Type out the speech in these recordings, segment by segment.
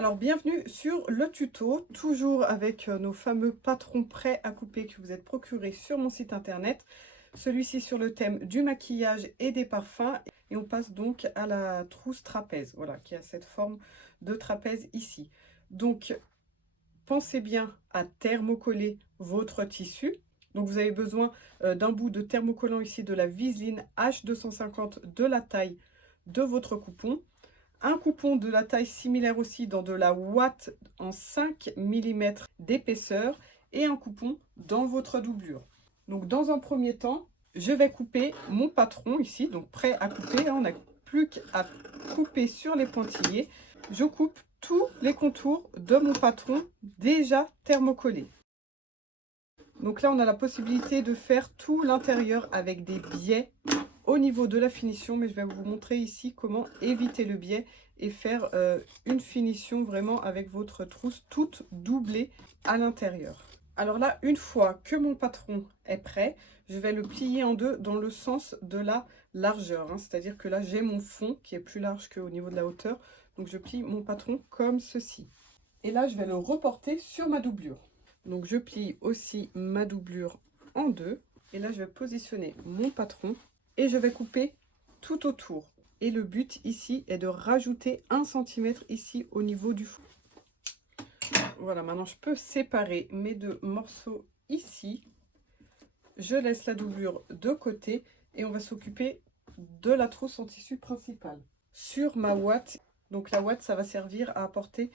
Alors bienvenue sur le tuto, toujours avec nos fameux patrons prêts à couper que vous êtes procurés sur mon site internet. Celui-ci sur le thème du maquillage et des parfums. Et on passe donc à la trousse trapèze, voilà, qui a cette forme de trapèze ici. Donc pensez bien à thermocoller votre tissu. Donc vous avez besoin d'un bout de thermocollant ici de la Viseline H250 de la taille de votre coupon. Un coupon de la taille similaire aussi dans de la ouate en 5 mm d'épaisseur et un coupon dans votre doublure. Donc dans un premier temps, je vais couper mon patron ici, donc prêt à couper. On n'a plus qu'à couper sur les pointillés. Je coupe tous les contours de mon patron déjà thermocollé. Donc là, on a la possibilité de faire tout l'intérieur avec des biais au niveau de la finition, mais je vais vous montrer ici comment éviter le biais et faire une finition vraiment avec votre trousse toute doublée à l'intérieur. Alors là, une fois que mon patron est prêt, je vais le plier en deux dans le sens de la largeur, hein. C'est-à-dire que là, j'ai mon fond qui est plus large qu'au niveau de la hauteur. Donc je plie mon patron comme ceci. Et là, je vais le reporter sur ma doublure. Donc je plie aussi ma doublure en deux. Et là, je vais positionner mon patron et je vais couper tout autour. Et le but ici est de rajouter 1 cm ici au niveau du fond. Voilà, maintenant je peux séparer mes deux morceaux ici. Je laisse la doublure de côté et on va s'occuper de la trousse en tissu principal. Sur ma ouate, donc la ouate, ça va servir à apporter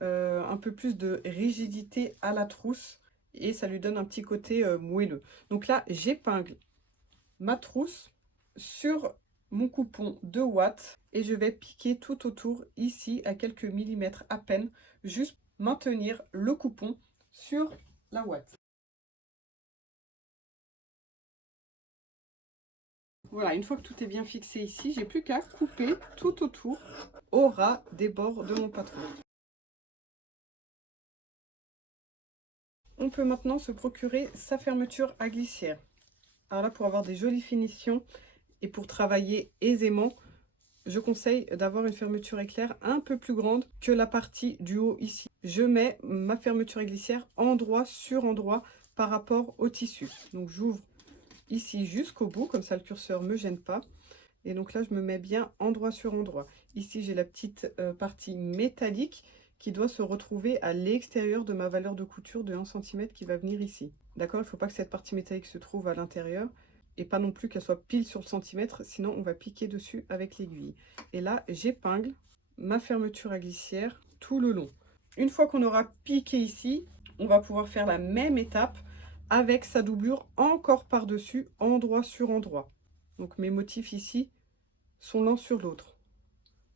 un peu plus de rigidité à la trousse et ça lui donne un petit côté moelleux. Donc là, j'épingle ma trousse sur mon coupon de ouate et je vais piquer tout autour ici à quelques millimètres à peine, juste maintenir le coupon sur la ouate. Voilà, une fois que tout est bien fixé ici, j'ai plus qu'à couper tout autour au ras des bords de mon patron. On peut maintenant se procurer sa fermeture à glissière. Alors là, pour avoir des jolies finitions et pour travailler aisément, je conseille d'avoir une fermeture éclair un peu plus grande que la partie du haut ici. Je mets ma fermeture à glissière endroit sur endroit par rapport au tissu. Donc j'ouvre ici jusqu'au bout, comme ça le curseur ne me gêne pas. Et donc là, je me mets bien endroit sur endroit. Ici, j'ai la petite partie métallique qui doit se retrouver à l'extérieur de ma valeur de couture de 1 cm qui va venir ici. D'accord? Il ne faut pas que cette partie métallique se trouve à l'intérieur et pas non plus qu'elle soit pile sur le centimètre, sinon on va piquer dessus avec l'aiguille. Et là, j'épingle ma fermeture à glissière tout le long. Une fois qu'on aura piqué ici, on va pouvoir faire la même étape avec sa doublure encore par-dessus, endroit sur endroit. Donc mes motifs ici sont l'un sur l'autre.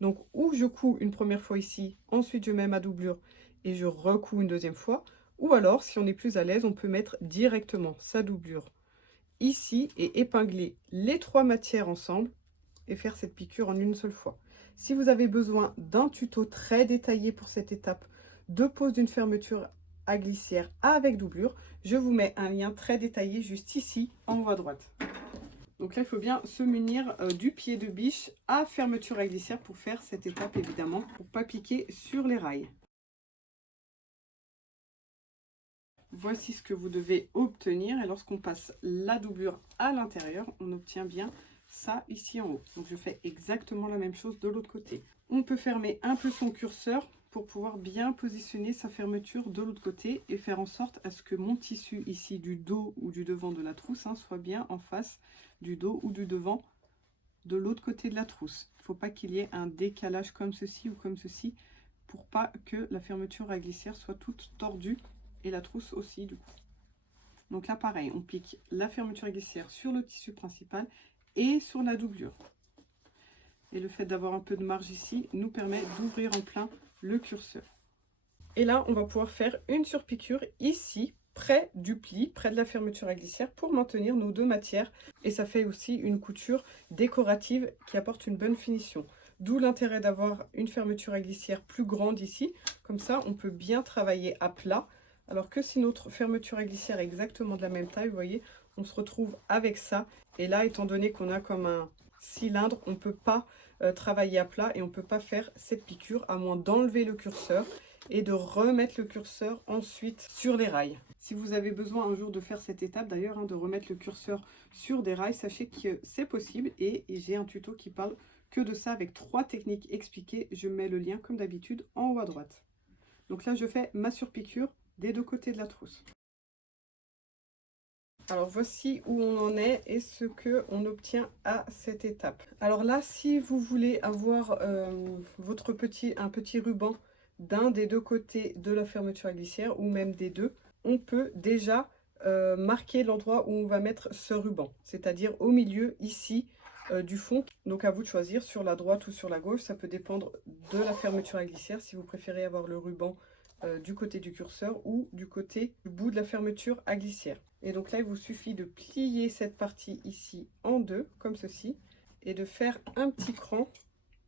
Donc ou je couds une première fois ici, ensuite je mets ma doublure et je recouds une deuxième fois. Ou alors, si on est plus à l'aise, on peut mettre directement sa doublure ici et épingler les trois matières ensemble et faire cette piqûre en une seule fois. Si vous avez besoin d'un tuto très détaillé pour cette étape de pose d'une fermeture à glissière avec doublure, je vous mets un lien très détaillé juste ici en haut à droite. Donc là, il faut bien se munir du pied de biche à fermeture à glissière pour faire cette étape, évidemment, pour ne pas piquer sur les rails. Voici ce que vous devez obtenir. Et lorsqu'on passe la doublure à l'intérieur, on obtient bien ça ici en haut. Donc je fais exactement la même chose de l'autre côté. On peut fermer un peu son curseur pour pouvoir bien positionner sa fermeture de l'autre côté et faire en sorte à ce que mon tissu ici du dos ou du devant de la trousse soit bien en face du dos ou du devant de l'autre côté de la trousse. Il ne faut pas qu'il y ait un décalage comme ceci ou comme ceci pour pas que la fermeture à glissière soit toute tordue et la trousse aussi du coup. Donc là pareil, on pique la fermeture à glissière sur le tissu principal et sur la doublure. Et le fait d'avoir un peu de marge ici nous permet d'ouvrir en plein le curseur. Et là, on va pouvoir faire une surpiqûre ici, près du pli, près de la fermeture à glissière, pour maintenir nos deux matières. Et ça fait aussi une couture décorative qui apporte une bonne finition. D'où l'intérêt d'avoir une fermeture à glissière plus grande ici. Comme ça, on peut bien travailler à plat. Alors que si notre fermeture à glissière est exactement de la même taille, vous voyez, on se retrouve avec ça. Et là, étant donné qu'on a comme un cylindre, on ne peut pas travailler à plat et on ne peut pas faire cette piqûre à moins d'enlever le curseur et de remettre le curseur ensuite sur les rails. Si vous avez besoin un jour de faire cette étape d'ailleurs, hein, de remettre le curseur sur des rails, sachez que c'est possible et j'ai un tuto qui parle que de ça avec 3 techniques expliquées. Je mets le lien comme d'habitude en haut à droite. Donc là je fais ma surpiqûre des 2 côtés de la trousse. Alors voici où on en est et ce que on obtient à cette étape. Alors là, si vous voulez avoir un petit ruban d'un des 2 côtés de la fermeture à glissière ou même des 2, on peut déjà marquer l'endroit où on va mettre ce ruban, c'est-à-dire au milieu ici du fond. Donc à vous de choisir sur la droite ou sur la gauche, ça peut dépendre de la fermeture à glissière si vous préférez avoir le ruban du côté du curseur ou du côté du bout de la fermeture à glissière. Et donc là, il vous suffit de plier cette partie ici en 2, comme ceci, et de faire un petit cran,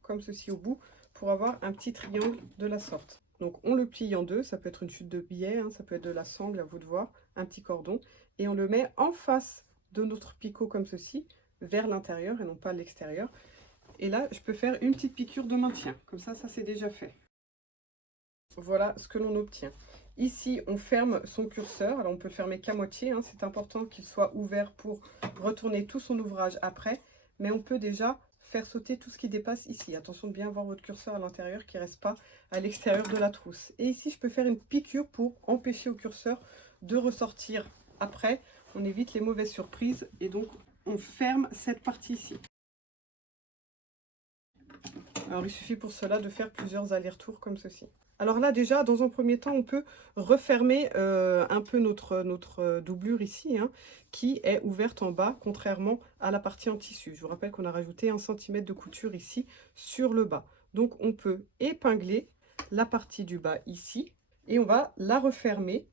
comme ceci au bout, pour avoir un petit triangle de la sorte. Donc on le plie en 2, ça peut être une chute de billet, hein, ça peut être de la sangle, à vous de voir, un petit cordon, et on le met en face de notre picot comme ceci, vers l'intérieur et non pas l'extérieur. Et là, je peux faire une petite piqûre de maintien, comme ça c'est déjà fait. Voilà ce que l'on obtient. Ici, on ferme son curseur. Alors, on peut le fermer qu'à moitié, hein. C'est important qu'il soit ouvert pour retourner tout son ouvrage après. Mais on peut déjà faire sauter tout ce qui dépasse ici. Attention de bien avoir votre curseur à l'intérieur qui ne reste pas à l'extérieur de la trousse. Et ici, je peux faire une piqûre pour empêcher au curseur de ressortir après. On évite les mauvaises surprises. Et donc, on ferme cette partie ici. Alors, il suffit pour cela de faire plusieurs allers-retours comme ceci. Alors là, déjà, dans un premier temps, on peut refermer un peu notre doublure ici, hein, qui est ouverte en bas, contrairement à la partie en tissu. Je vous rappelle qu'on a rajouté 1 cm de couture ici sur le bas. Donc, on peut épingler la partie du bas ici, et on va la refermer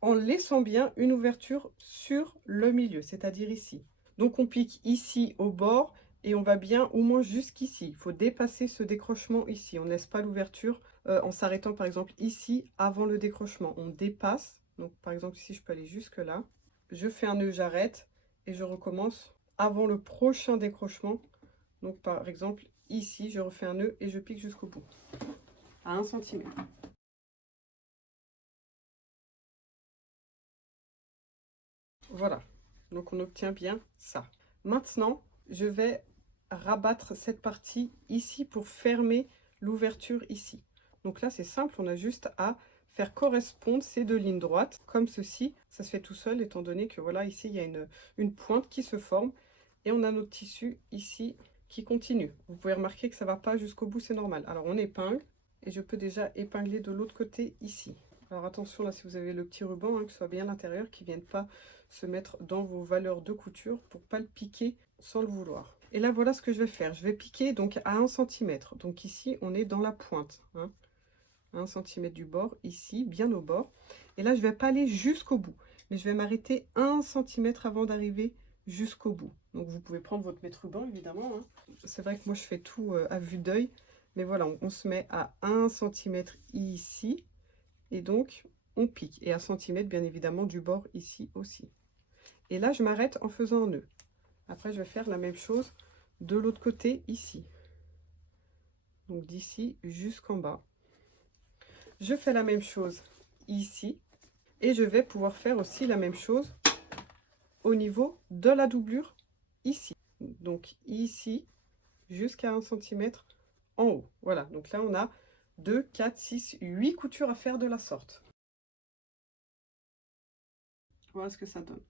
en laissant bien une ouverture sur le milieu, c'est-à-dire ici. Donc, on pique ici au bord, et on va bien au moins jusqu'ici. Il faut dépasser ce décrochement ici. On ne laisse pas l'ouverture en s'arrêtant par exemple ici avant le décrochement. On dépasse. Donc par exemple ici, je peux aller jusque là. Je fais un nœud, j'arrête et je recommence avant le prochain décrochement. Donc par exemple ici, je refais un nœud et je pique jusqu'au bout à 1 cm. Voilà. Donc on obtient bien ça. Maintenant, je vais rabattre cette partie ici pour fermer l'ouverture ici. Donc là, c'est simple, on a juste à faire correspondre ces 2 lignes droites, comme ceci. Ça se fait tout seul, étant donné que voilà, ici, il y a une pointe qui se forme. Et on a notre tissu ici qui continue. Vous pouvez remarquer que ça ne va pas jusqu'au bout, c'est normal. Alors, on épingle, et je peux déjà épingler de l'autre côté ici. Alors attention, là, si vous avez le petit ruban, hein, que ce soit bien à l'intérieur, qu'il ne vienne pas se mettre dans vos valeurs de couture pour ne pas le piquer sans le vouloir. Et là, voilà ce que je vais faire. Je vais piquer donc à 1 cm. Donc ici, on est dans la pointe. Hein. 1 cm du bord, ici, bien au bord. Et là, je ne vais pas aller jusqu'au bout. Mais je vais m'arrêter 1 cm avant d'arriver jusqu'au bout. Donc vous pouvez prendre votre mètre ruban, évidemment. Hein. C'est vrai que moi, je fais tout à vue d'œil. Mais voilà, on se met à 1 cm ici. Et donc, on pique. Et 1 cm, bien évidemment, du bord ici aussi. Et là, je m'arrête en faisant un nœud. Après, je vais faire la même chose de l'autre côté, ici. Donc, d'ici jusqu'en bas. Je fais la même chose ici. Et je vais pouvoir faire aussi la même chose au niveau de la doublure, ici. Donc, ici, jusqu'à 1 cm en haut. Voilà, donc là, on a 2, 4, 6, 8 coutures à faire de la sorte. Voilà ce que ça donne.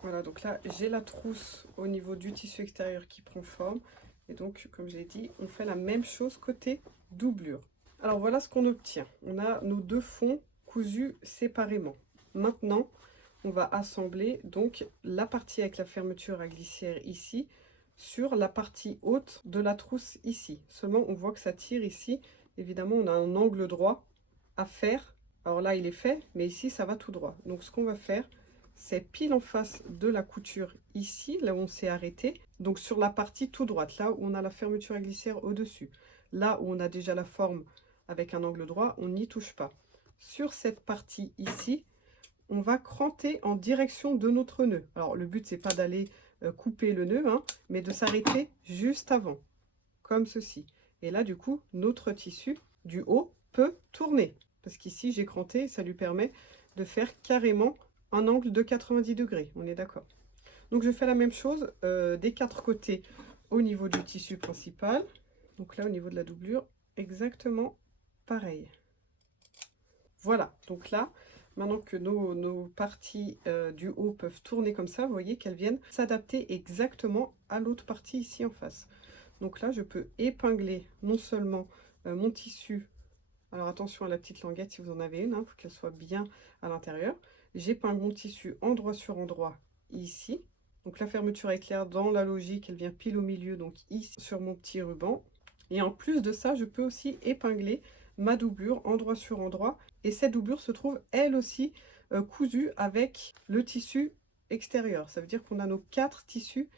Voilà, donc là, j'ai la trousse au niveau du tissu extérieur qui prend forme. Et donc, comme j'ai dit, on fait la même chose côté doublure. Alors, voilà ce qu'on obtient. On a nos 2 fonds cousus séparément. Maintenant, on va assembler donc la partie avec la fermeture à glissière ici sur la partie haute de la trousse ici. Seulement, on voit que ça tire ici. Évidemment, on a un angle droit à faire. Alors là, il est fait, mais ici, ça va tout droit. Donc, ce qu'on va faire, c'est pile en face de la couture ici, là où on s'est arrêté. Donc sur la partie tout droite, là où on a la fermeture à glissière au-dessus. Là où on a déjà la forme avec un angle droit, on n'y touche pas. Sur cette partie ici, on va cranter en direction de notre nœud. Alors le but, c'est pas d'aller couper le nœud, hein, mais de s'arrêter juste avant, comme ceci. Et là, du coup, notre tissu du haut peut tourner. Parce qu'ici, j'ai cranté, ça lui permet de faire carrément un angle de 90 degrés. On est d'accord. Donc, je fais la même chose des 4 côtés au niveau du tissu principal. Donc là, au niveau de la doublure, exactement pareil. Voilà, donc là, maintenant que nos parties du haut peuvent tourner comme ça, vous voyez qu'elles viennent s'adapter exactement à l'autre partie ici en face. Donc là, je peux épingler non seulement mon tissu, alors attention à la petite languette si vous en avez une, il faut qu'elle soit bien à l'intérieur. J'épingle mon tissu endroit sur endroit ici. Donc la fermeture éclair, dans la logique, elle vient pile au milieu, donc ici sur mon petit ruban. Et en plus de ça, je peux aussi épingler ma doublure endroit sur endroit. Et cette doublure se trouve elle aussi cousue avec le tissu extérieur. Ça veut dire qu'on a nos 4 tissus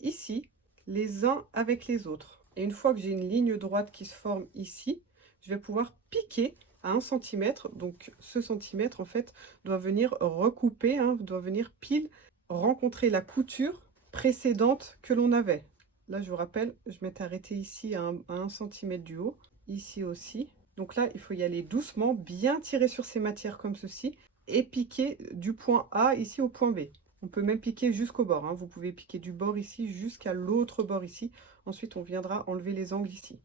ici, les uns avec les autres. Et une fois que j'ai une ligne droite qui se forme ici, je vais pouvoir piquer à 1 cm. Donc ce centimètre en fait doit venir recouper, doit venir pile rencontrer la couture précédente que l'on avait. Là je vous rappelle, je m'étais arrêtée ici à 1 cm du haut, ici aussi. Donc là il faut y aller doucement, bien tirer sur ces matières comme ceci et piquer du point A ici au point B. On peut même piquer jusqu'au bord, vous pouvez piquer du bord ici jusqu'à l'autre bord ici. Ensuite on viendra enlever les angles ici.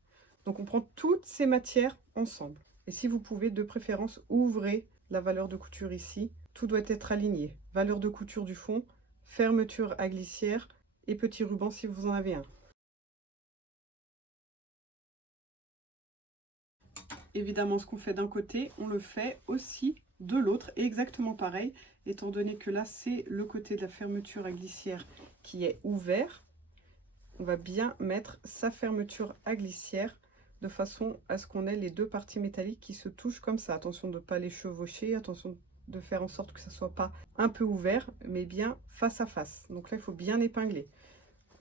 Donc on prend toutes ces matières ensemble. Et si vous pouvez, de préférence, ouvrez la valeur de couture ici. Tout doit être aligné. Valeur de couture du fond, fermeture à glissière et petit ruban si vous en avez un. Évidemment, ce qu'on fait d'un côté, on le fait aussi de l'autre, exactement pareil, étant donné que là, c'est le côté de la fermeture à glissière qui est ouvert. On va bien mettre sa fermeture à glissière de façon à ce qu'on ait les 2 parties métalliques qui se touchent comme ça. Attention de ne pas les chevaucher, attention de faire en sorte que ça soit pas un peu ouvert, mais bien face à face. Donc là, il faut bien épingler.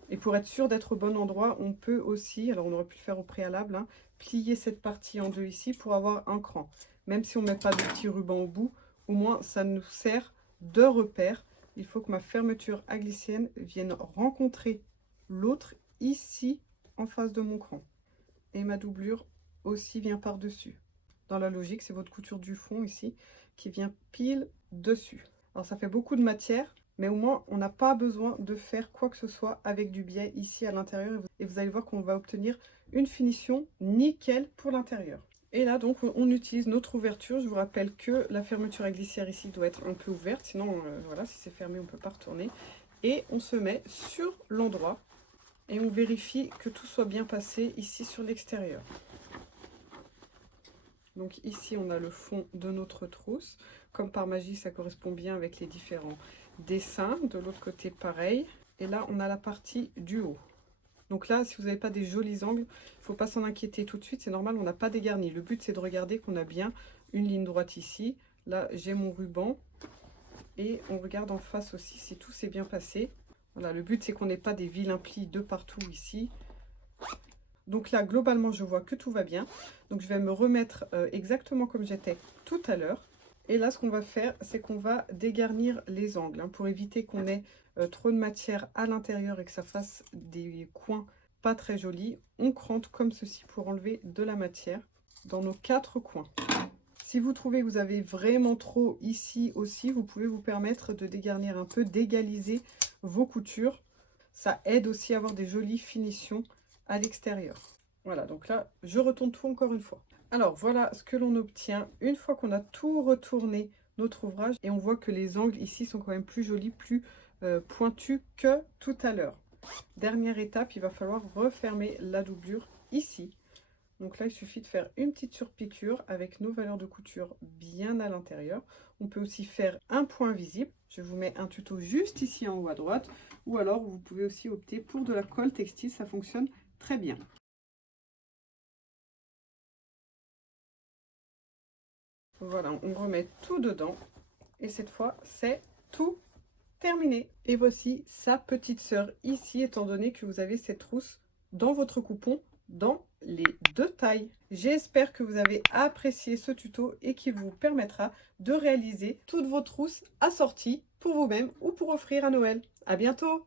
Et pour être sûr d'être au bon endroit, on peut aussi, alors on aurait pu le faire au préalable, plier cette partie en 2 ici pour avoir un cran. Même si on ne met pas de petit ruban au bout, au moins ça nous sert de repère. Il faut que ma fermeture à glissienne vienne rencontrer l'autre ici en face de mon cran. Et ma doublure aussi vient par-dessus. Dans la logique, c'est votre couture du fond ici qui vient pile dessus. Alors ça fait beaucoup de matière, mais au moins on n'a pas besoin de faire quoi que ce soit avec du biais ici à l'intérieur. Et vous allez voir qu'on va obtenir une finition nickel pour l'intérieur. Et là donc on utilise notre ouverture. Je vous rappelle que la fermeture à glissière ici doit être un peu ouverte, sinon voilà, si c'est fermé on ne peut pas retourner. Et on se met sur l'endroit et on vérifie que tout soit bien passé ici sur l'extérieur. Donc ici on a le fond de notre trousse, comme par magie ça correspond bien avec les différents dessins. De l'autre côté pareil, et là on a la partie du haut. Donc là si vous n'avez pas des jolis angles, il ne faut pas s'en inquiéter tout de suite, c'est normal, on n'a pas dégarni. Le but c'est de regarder qu'on a bien une ligne droite ici. Là j'ai mon ruban et on regarde en face aussi si tout s'est bien passé. Voilà, le but c'est qu'on n'ait pas des vilains plis de partout ici. Donc là, globalement, je vois que tout va bien. Donc je vais me remettre exactement comme j'étais tout à l'heure. Et là, ce qu'on va faire, c'est qu'on va dégarnir les angles. Pour éviter qu'on ait trop de matière à l'intérieur et que ça fasse des coins pas très jolis. On crante comme ceci pour enlever de la matière dans nos 4 coins. Si vous trouvez que vous avez vraiment trop ici aussi, vous pouvez vous permettre de dégarnir un peu, d'égaliser vos coutures. Ça aide aussi à avoir des jolies finitions à l'extérieur. Voilà, donc là, je retourne tout encore une fois. Alors, voilà ce que l'on obtient une fois qu'on a tout retourné notre ouvrage. Et on voit que les angles ici sont quand même plus jolis, plus pointus que tout à l'heure. Dernière étape, il va falloir refermer la doublure ici. Donc là, il suffit de faire une petite surpiqûre avec nos valeurs de couture bien à l'intérieur. On peut aussi faire un point visible. Je vous mets un tuto juste ici en haut à droite. Ou alors, vous pouvez aussi opter pour de la colle textile. Ça fonctionne très bien. Voilà, on remet tout dedans. Et cette fois, c'est tout terminé. Et voici sa petite sœur ici, étant donné que vous avez cette trousse dans votre coupon dans les 2 tailles. J'espère que vous avez apprécié ce tuto et qu'il vous permettra de réaliser toutes vos trousses assorties pour vous-même ou pour offrir à Noël. À bientôt!